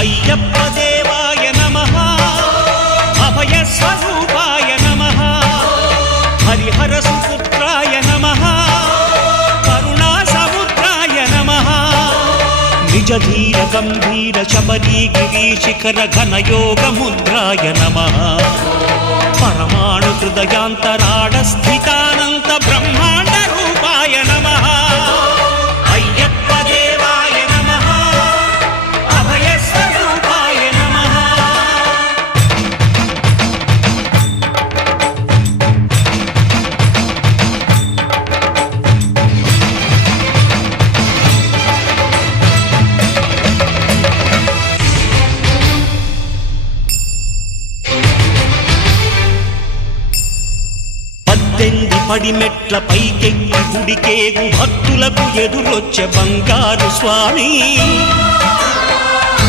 అయ్యప్ప దేవాయ నమః అభయ స్వరూపాయ నమః హరిహర సుపుత్రాయ నమః కరుణా సముద్రాయ నమః నిజ ధీర గంభీర శబరీ గిరి శిఖర ఘన యోగ ముద్రాయ నమః పరమాణు హృదయాంతరాడ స్థితానంత బ్రహ్మాండ రూపాయ నమః అయ్యప్ప దేవాయ నమః అభయ స్వరూపాయ నమః పద్దెంది పడిమెట్ల పైకెక్కి గుడికేగు భక్తులకు ఎదురొచ్చే బంగారు స్వామి